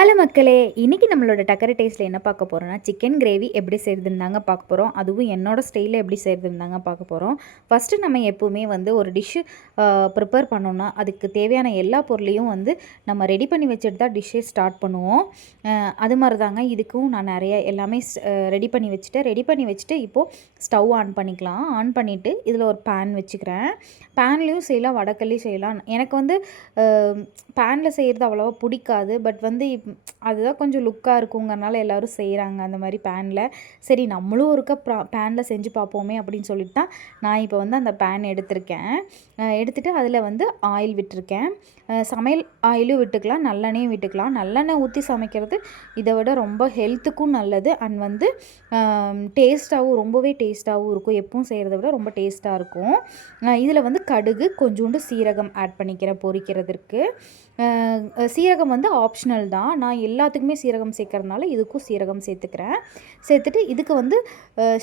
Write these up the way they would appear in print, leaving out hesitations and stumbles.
Hello மக்களே, இன்றைக்கி நம்மளோட டக்கரை டேஸ்ட்டில் என்ன பார்க்க போகிறோன்னா, சிக்கன் கிரேவி எப்படி செய்கிறதுன்னு தாங்க பார்க்க போகிறோம். அதுவும் என்னோடய ஸ்டைலில் எப்படி செய்கிறதுன்னு தாங்க பார்க்க போகிறோம். ஃபஸ்ட்டு நம்ம எப்போவுமே ஒரு டிஷ்ஷு ப்ரிப்பேர் பண்ணோன்னா அதுக்கு தேவையான எல்லா பொருளையும் நம்ம ரெடி பண்ணி வச்சுட்டு தான் டிஷ்ஷே ஸ்டார்ட் பண்ணுவோம். அது மாதிரி தாங்க இதுக்கும் நான் நிறைய எல்லாமே ரெடி பண்ணி வச்சுட்டு இப்போது ஸ்டவ் ஆன் பண்ணிக்கலாம். ஆன் பண்ணிவிட்டு இதில் ஒரு பேன் வச்சுக்கிறேன். பேன்லேயும் செய்யலாம், வடக்கல்லையும் செய்யலாம். எனக்கு பேனில் செய்கிறது அவ்வளோவா பிடிக்காது. பட் அதுதான் கொஞ்சம் லுக்காக இருக்குங்கிறனால எல்லோரும் செய்கிறாங்க அந்த மாதிரி பேனில். சரி நம்மளும் ஒருக்கா பேனில் செஞ்சு பார்ப்போமே அப்படின்னு சொல்லிட்டு தான் நான் இப்போ அந்த பேன் எடுத்திருக்கேன். எடுத்துகிட்டு அதில் ஆயில் விட்டுருக்கேன். சமையல் ஆயிலும் விட்டுக்கலாம், நல்லெண்ணையும் விட்டுக்கலாம். நல்லெண்ணெய் ஊற்றி சமைக்கிறது இதை விட ரொம்ப ஹெல்த்துக்கும் நல்லது. அண்ட் டேஸ்ட்டாகவும் ரொம்பவே டேஸ்ட்டாகவும் இருக்கும். எப்பவும் செய்கிறத விட ரொம்ப டேஸ்ட்டாக இருக்கும். இதில் கடுகு, கொஞ்சோண்டு சீரகம் ஆட் பண்ணிக்கிறேன் பொரிக்கிறதுக்கு. சீரகம் ஆப்ஷனல் தான். நான் எல்லாத்துக்குமே சீரகம் சேர்க்கறதுனால இதுக்கும் சீரகம் சேர்த்துக்கிறேன். சேர்த்துட்டு இதுக்கு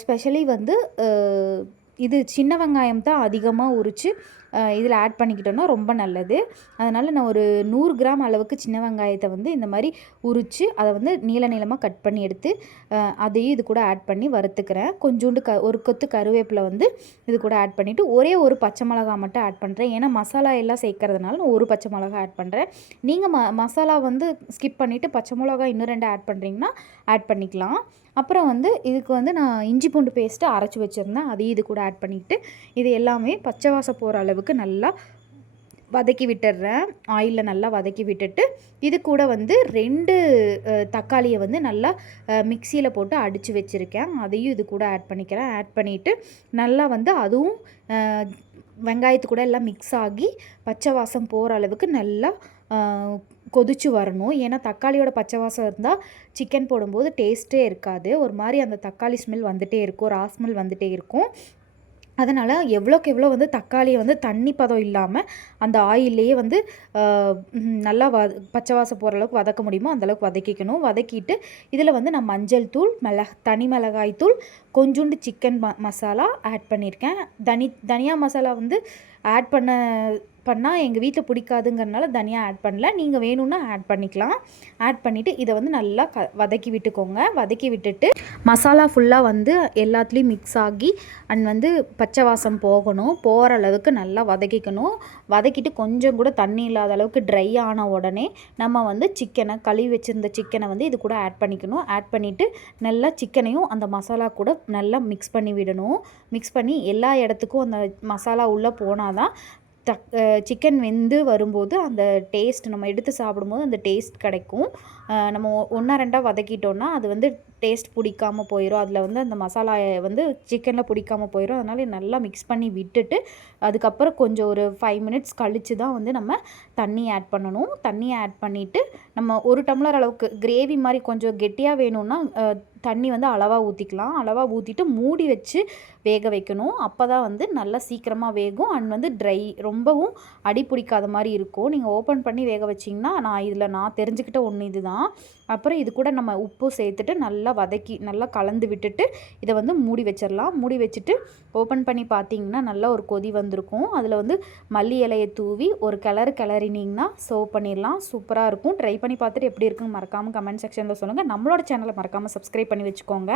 ஸ்பெஷலி இது சின்ன வெங்காயம் தான் அதிகமாக உரித்து இதில் ஆட் பண்ணிக்கிட்டோன்னா ரொம்ப நல்லது. அதனால் நான் ஒரு 100 கிராம் அளவுக்கு சின்ன வெங்காயத்தை இந்த மாதிரி உரித்து அதை நீளமாக கட் பண்ணி எடுத்து அதையும் இது கூட ஆட் பண்ணி வறுத்துக்கிறேன். கொஞ்சோண்டு ஒரு கொத்து கருவேப்பிலை இது கூட ஆட் பண்ணிவிட்டு ஒரே ஒரு பச்சை மிளகா மட்டும் ஆட் பண்ணுறேன். ஏன்னா மசாலா எல்லாம் சேர்க்கறதுனால நான் ஒரு பச்சை மிளகா ஆட் பண்ணுறேன். நீங்கள் மசாலா ஸ்கிப் பண்ணிவிட்டு பச்சை மிளகா இன்னும் 2 ஆட் பண்ணுறீங்கன்னா ஆட் பண்ணிக்கலாம். அப்புறம் இதுக்கு நான் இஞ்சி பூண்டு பேஸ்ட்டு அரைச்சி வச்சுருந்தேன். அதையும் இது கூட ஆட் பண்ணிக்கிட்டு இது எல்லாமே பச்சை வாசம் போகிற அளவுக்கு நல்லா வதக்கி விட்டுடுறேன். ஆயிலில் நல்லா வதக்கி விட்டுட்டு இது கூட 2 தக்காளியை நல்லா மிக்சியில் போட்டு அடித்து வச்சுருக்கேன். அதையும் இது கூட ஆட் பண்ணிக்கிறேன். ஆட் பண்ணிவிட்டு நல்லா அதுவும் வெங்காயத்து கூட எல்லாம் மிக்ஸ் ஆகி பச்சை வாசம் போகிற அளவுக்கு நல்லா கொதிச்சு வரணும். ஏன்னா தக்காளியோட பச்சை வாசம் இருந்தால் சிக்கன் போடும்போது டேஸ்ட்டே இருக்காது. ஒரு மாதிரி அந்த தக்காளி ஸ்மெல் வந்துகிட்டே இருக்கும், ரா ஸ்மெல் வந்துகிட்டே இருக்கும். அதனால் எவ்வளோக்கு எவ்வளோ தக்காளியை தண்ணி பதம் இல்லாமல் அந்த ஆயில்லையே நல்லா பச்சை வாசம் போகிற அளவுக்கு வதக்க முடியுமோ அந்தளவுக்கு வதக்கிக்கணும். வதக்கிட்டு இதில் நான் மஞ்சள் தூள், தனி மிளகாய் தூள், கொஞ்சோண்டு சிக்கன் மசாலா ஆட் பண்ணியிருக்கேன். தனியா மசாலா ஆட் பண்ணால் எங்கள் வீட்டில் பிடிக்காதுங்கிறனால தனியாக ஆட் பண்ணல. நீங்கள் வேணும்னா ஆட் பண்ணிக்கலாம். ஆட் பண்ணிவிட்டு இதை நல்லா வதக்கி விட்டுக்கோங்க. வதக்கி விட்டுட்டு மசாலா ஃபுல்லாக எல்லாத்துலேயும் மிக்ஸ் ஆகி அண்ட் பச்சை வாசம் போகிற அளவுக்கு நல்லா வதக்கிக்கணும். வதக்கிட்டு கொஞ்சம் கூட தண்ணி இல்லாத அளவுக்கு ட்ரை ஆன உடனே நம்ம சிக்கனை கழுவி வச்சுருந்த சிக்கனை இது கூட ஆட் பண்ணிக்கணும். ஆட் பண்ணிவிட்டு நல்லா சிக்கனையும் அந்த மசாலா கூட நல்லா மிக்ஸ் பண்ணி விடணும். மிக்ஸ் பண்ணி எல்லா இடத்துக்கும் அந்த மசாலா உள்ளே போனால் தான் சிக்கன் வெந்து வரும்போது அந்த டேஸ்ட் நம்ம எடுத்து சாப்பிடும்போது அந்த டேஸ்ட் கிடைக்கும். நம்ம 1-2 வதக்கிட்டோன்னா அது டேஸ்ட் பிடிக்காமல் போயிடும். அதில் அந்த மசாலா சிக்கனில் பிடிக்காமல் போயிடும். அதனால் நல்லா மிக்ஸ் பண்ணி விட்டுட்டு அதுக்கப்புறம் கொஞ்சம் ஒரு 5 மினிட்ஸ் கழித்து தான் நம்ம தண்ணி ஆட் பண்ணணும். தண்ணி ஆட் பண்ணிவிட்டு நம்ம 1 டம்ளர் அளவுக்கு கிரேவி மாதிரி கொஞ்சம் கெட்டியாக வேணும்னா தண்ணி அளவாக ஊற்றிக்கலாம். அளவாக ஊற்றிட்டு மூடி வச்சு வேக வைக்கணும். அப்போ தான் நல்லா சீக்கிரமாக வேகும். அண்ட் ட்ரை ரொம்பவும் அடி பிடிக்காத மாதிரி இருக்கும். நீங்கள் ஓப்பன் பண்ணி வேக வச்சிங்கன்னா நான் தெரிஞ்சுக்கிட்ட ஒன்று இது தான். அப்புறம் இது கூட நம்ம உப்பு சேர்த்துட்டு நல்லா வதக்கி நல்லா கலந்து விட்டுட்டு இதை மூடி வச்சிடலாம். மூடி வச்சுட்டு ஓப்பன் பண்ணி பார்த்தீங்கன்னா நல்லா ஒரு கொதி வந்திருக்கும். அதில் மல்லி இலையை தூவி ஒரு கிளறினீங்கன்னா சர்வ் பண்ணிடலாம். சூப்பராக இருக்கும். ட்ரை பண்ணி பார்த்துட்டு எப்படி இருக்குன்னு மறக்காமல் கமெண்ட் செக்ஷனில் சொல்லுங்கள். நம்மளோட சேனலை மறக்காமல் சப்ஸ்கிரைப் பண்ணி வச்சுக்கோங்க.